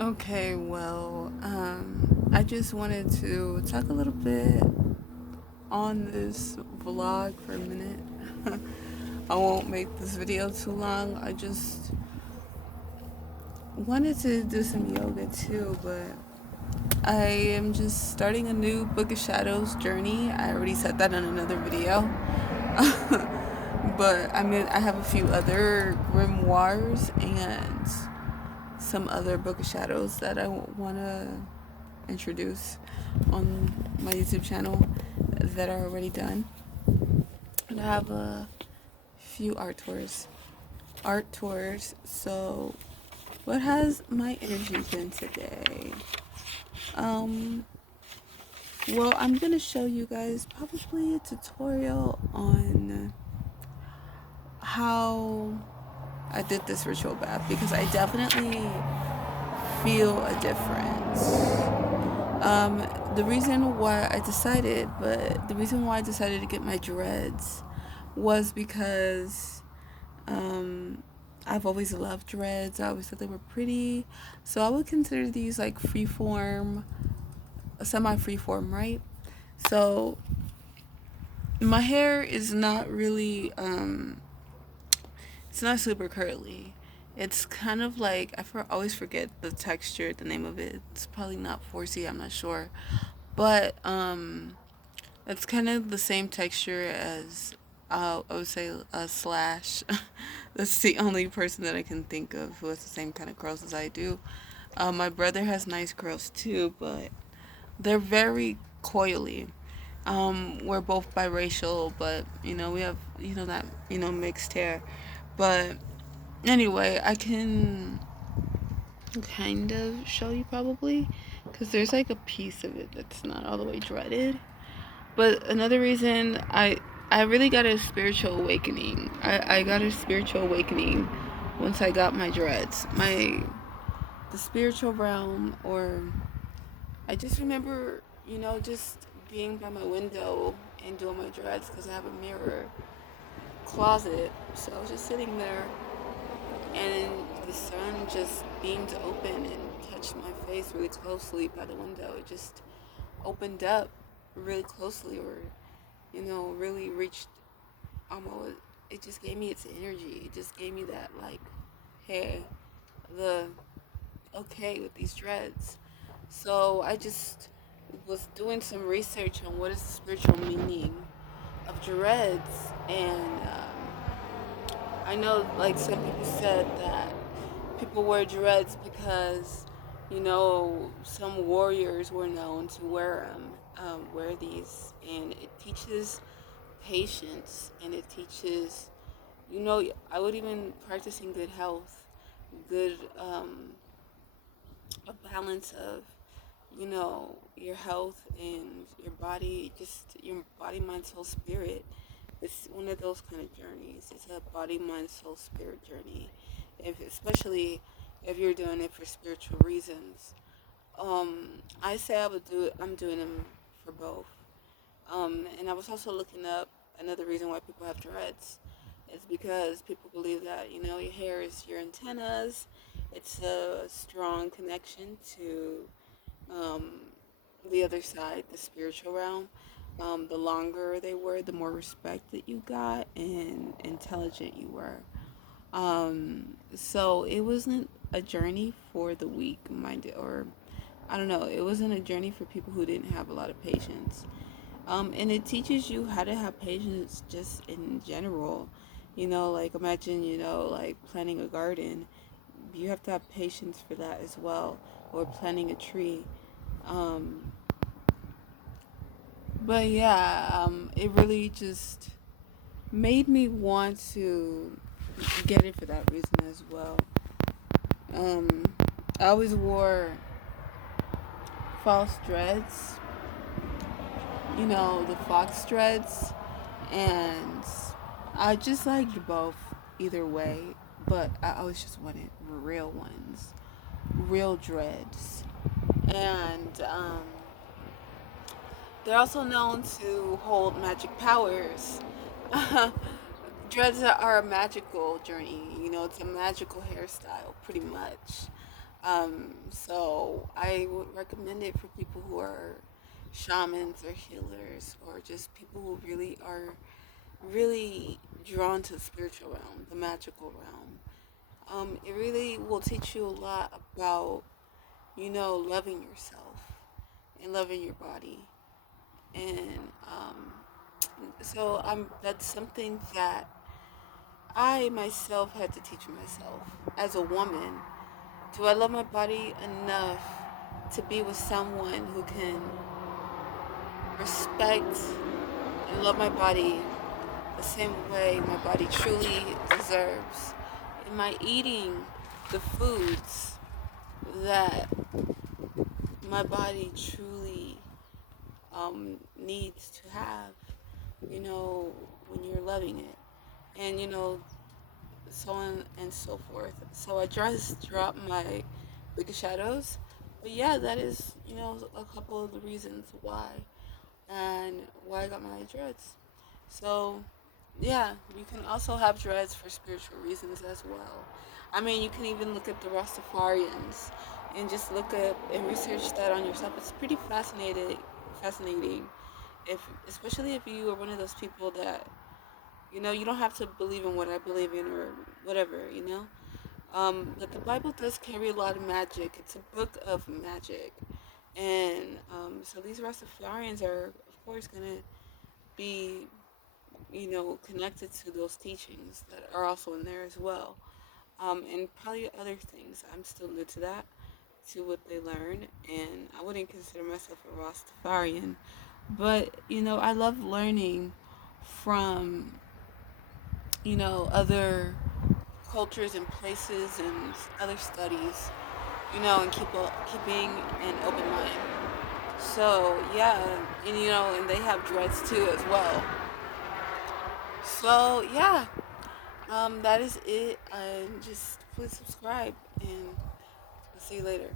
Okay, well, I just wanted to talk a little bit on this vlog for a minute. I won't make this video too long. I just wanted to do some yoga too, but I am just starting a new Book of Shadows journey. I already said that in another video. But I have a few other grimoires and some other Book of Shadows that I want to introduce on my YouTube channel that are already done. And I have a few art tours. Art tours. So, what has my energy been today? Um, well, I'm gonna show you guys probably a tutorial on how I did this ritual bath because I definitely feel a difference. Um, the reason why I decided to get my dreads was because um, I've always loved dreads. I always thought they were pretty. So I would consider these like freeform, semi-freeform, right? So my hair is not really, it's not super curly. It's kind of like, always forget the texture, the name of it. It's probably not 4C, I'm not sure. But it's kind of the same texture as I would say a Slash. That's the only person that I can think of who has the same kind of curls as I do. My brother has nice curls too, but they're very coily. We're both biracial, but we have that mixed hair. But anyway, I can kind of show you probably because there's like a piece of it that's not all the way dreaded. But another reason I really got a spiritual awakening. I got a spiritual awakening once I got my dreads. The spiritual realm, or I just remember, just being by my window and doing my dreads because I have a mirror closet. So I was just sitting there and the sun just beamed open and touched my face really closely by the window. It just opened up really closely, or really reached almost. It just gave me its energy. It just gave me that like, hey, the okay with these dreads. So I just was doing some research on what is the spiritual meaning of dreads, and I know like some people said that people wear dreads because some warriors were known to wear these, and it teaches patience, and it teaches I would even practicing good health, good a balance of your health and your body, just your body, mind, soul, spirit. It's one of those kind of journeys. It's a body, mind, soul, spirit journey. Especially if you're doing it for spiritual reasons. I say I'm doing them for both. And I was also looking up another reason why people have dreads. It's because people believe that your hair is your antennas. It's a strong connection to um, the other side, the spiritual realm. The longer they were, the more respect that you got and intelligent you were. So it wasn't a journey for the weak minded, or I don't know, it wasn't a journey for people who didn't have a lot of patience. And it teaches you how to have patience just in general. Like imagine, like planting a garden. You have to have patience for that as well, or planting a tree. Um, but yeah, it really just made me want to get it for that reason as well. Um, I always wore false dreads, the fox dreads, and I just liked both either way, but I always just wanted real ones, real dreads. And they're also known to hold magic powers. Dreads are a magical journey, it's a magical hairstyle, pretty much. So I would recommend it for people who are shamans or healers, or just people who really are really drawn to the spiritual realm, the magical realm. It really will teach you a lot about, loving yourself and loving your body. And so that's something that I myself had to teach myself as a woman. Do I love my body enough to be with someone who can respect and love my body the same way my body truly deserves? Am I eating the foods that my body truly needs to have, when you're loving it? And, so on and so forth. So I just dropped my biggest shadows. But yeah, that is, a couple of the reasons why, and why I got my dreads. So yeah, you can also have dreads for spiritual reasons as well. I mean, you can even look at the Rastafarians and just look up and research that on yourself. It's pretty fascinating. If especially if you are one of those people that, you don't have to believe in what I believe in or whatever. But the Bible does carry a lot of magic. It's a book of magic. And so these Rastafarians are, of course, going to be, connected to those teachings that are also in there as well. And probably other things. I'm still new to that, to what they learn. And I wouldn't consider myself a Rastafarian. But, I love learning from, other cultures and places and other studies, and keeping an open mind. So yeah, and and they have dreads too as well. So yeah, that is it. And just please subscribe, and I'll see you later.